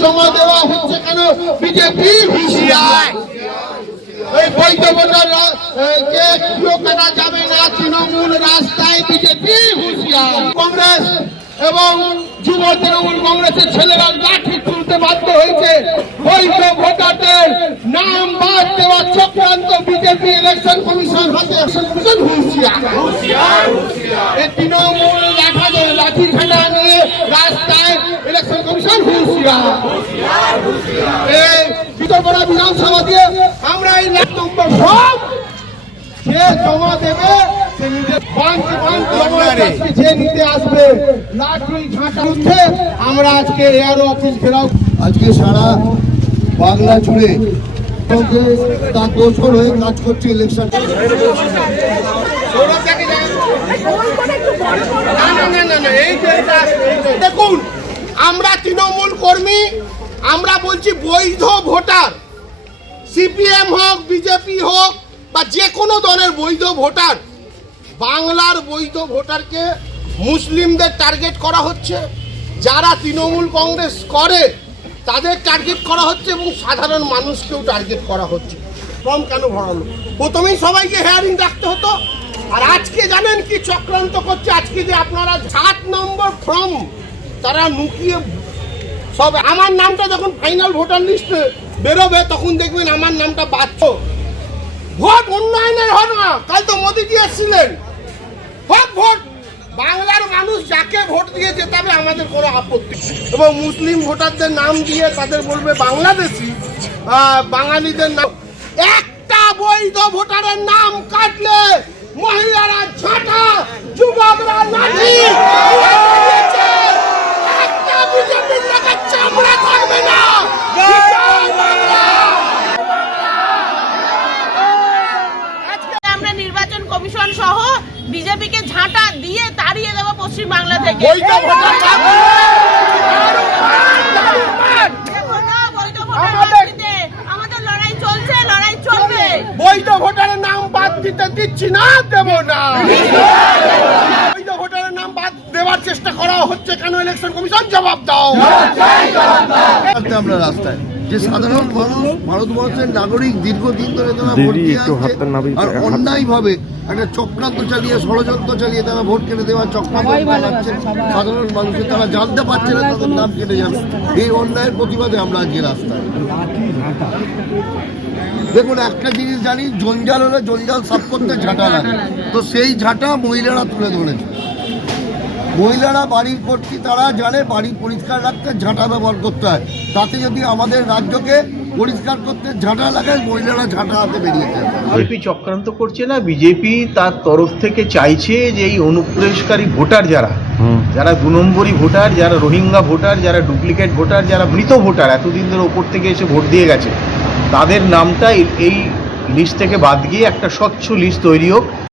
জমা দেওয়া হচ্ছে কেন? বিজেপি হুঁশিয়ার। এই বৈধ ভোটার কে কাটা যাবে না, তৃণমূল রাস্তায়, বিজেপি হুঁশিয়ার। কংগ্রেস এবং যুব তৃণমূল কংগ্রেসের ছেলেরা লাঠি তুলতে বাধ্য হয়েছে। বৈধ ভোটারদের নাম বাদ দেওয়া চক্রান্ত বিজেপি ইলেকশন কমিশন হাতে হুঁশিয়ার। এই তৃণমূল লাঠি ঘাটা নিয়ে রাস্তায় ইলেকশন কমিশন হুঁশিয়ার। এই বিতর্করা বিধানসভা দিয়ে আমরা এই নম্বর ফর্ম যে জমা দেবে সে নিজের যে নিতে আসবে লাঠি ঘাটা উঠে আমরা আজকে এআরও অফিস ঘেরাও। আজকে সারা বাংলা জুড়ে তার দোষর হয়ে কাজ করছে ইলেকশন। দেখুন, আমরা তৃণমূল কর্মী, আমরা বলছি বৈধ ভোটার, সিপিএম হোক, বিজেপি হোক বা যে কোনো দলের বৈধ ভোটার, বাংলার বৈধ ভোটারকে মুসলিমদের টার্গেট করা হচ্ছে, যারা তৃণমূল কংগ্রেস করে তাদের টার্গেট করা হচ্ছে এবং সাধারণ মানুষকেও টার্গেট করা হচ্ছে। ফর্ম কেন ভরালো? প্রথমেই সবাইকে হেয়ারিং রাখতে হতো। আর আজকে জানেন কি চক্রান্ত করছে? আজকে যে আপনারা 7 নম্বর ফর্ম তারা নুকিয়ে সব, আমার নামটা যখন ফাইনাল ভোটার লিস্টে বেরোবে তখন দেখবেন আমার নামটা বাদ। ভোট উন্নয়নের হয় না, কাল তো মোদিজি এসেছিলেন। ভোট বাংলার মানুষ যাকে ভোট দিয়ে জেতাবে আমাদের কোনো আপত্তি। এবং মুসলিম ভোটারদের নাম দিয়ে তাদের বলবে বাংলাদেশি, বাঙালিদের নাম। একটা বৈধ ভোটারের নাম কাটলে মহিলারা ঝাঁটা, যুবকরা লাঠি, একটা বিজেপির লোকের চামড়া থাকবে না। নির্বাচন কমিশন সহ বিজেপিকে ঝাঁটা দিয়ে তাড়িয়ে দেবো পশ্চিম বাংলা থেকে। আমাদের লড়াই চলছে, লড়াই চলবে। বৈধ ভোটারের নাম বাদ দিতে দিচ্ছি না, দেব না। বৈধ ভোটারের নাম বাদ দেওয়ার চেষ্টা করা হচ্ছে কেন? ইলেকশন কমিশন জবাব দাও। আমরা রাস্তায় যে সাধারণ মানুষ, ভারতবর্ষের নাগরিক, দীর্ঘদিন ধরে তারা ভোট দিয়ে আসছে আর অন্যায় ভাবে একটা চক্রান্ত চালিয়ে, ষড়যন্ত্র চালিয়ে তারা ভোট কেটে দেওয়ার চক্রান্ত চালাচ্ছে। সাধারণ মানুষের তারা জানতে পারছে না তাদের নাম কেটে যাবে। এই অন্যায়ের প্রতিবাদে আমরা আজকে রাস্তায়। দেখুন, একটা জিনিস জানি, জঞ্জাল হলে জঞ্জাল সাফ করতে ঝাঁটা লাগে, তো সেই ঝাঁটা মহিলারা তুলে ধরেছে। মহিলারা বাড়ির কর্তৃ, তারা জানে বাড়ি পরিষ্কার রাখতে ঝাঁটা ব্যবহার করতে হয়। তাতে যদি আমাদের রাজ্যকে পরিষ্কার করতে ঝাঁটা লাগায়, মহিলারা ঝাঁটা হাতে বেরিয়েছে। বিজেপি চক্রান্ত করছে না, বিজেপি তার তরফ থেকে চাইছে যে এই অনুপ্রবেশকারী ভোটার যারা 2 নম্বরই ভোটার, যারা রোহিঙ্গা ভোটার, যারা ডুপ্লিকেট ভোটার, যারা মৃত ভোটার, এতদিন ধরে ওপর থেকে এসে ভোট দিয়ে গেছে, তাদের নামটা এই লিস্ট থেকে বাদ গিয়ে একটা স্বচ্ছ লিস্ট তৈরি হোক।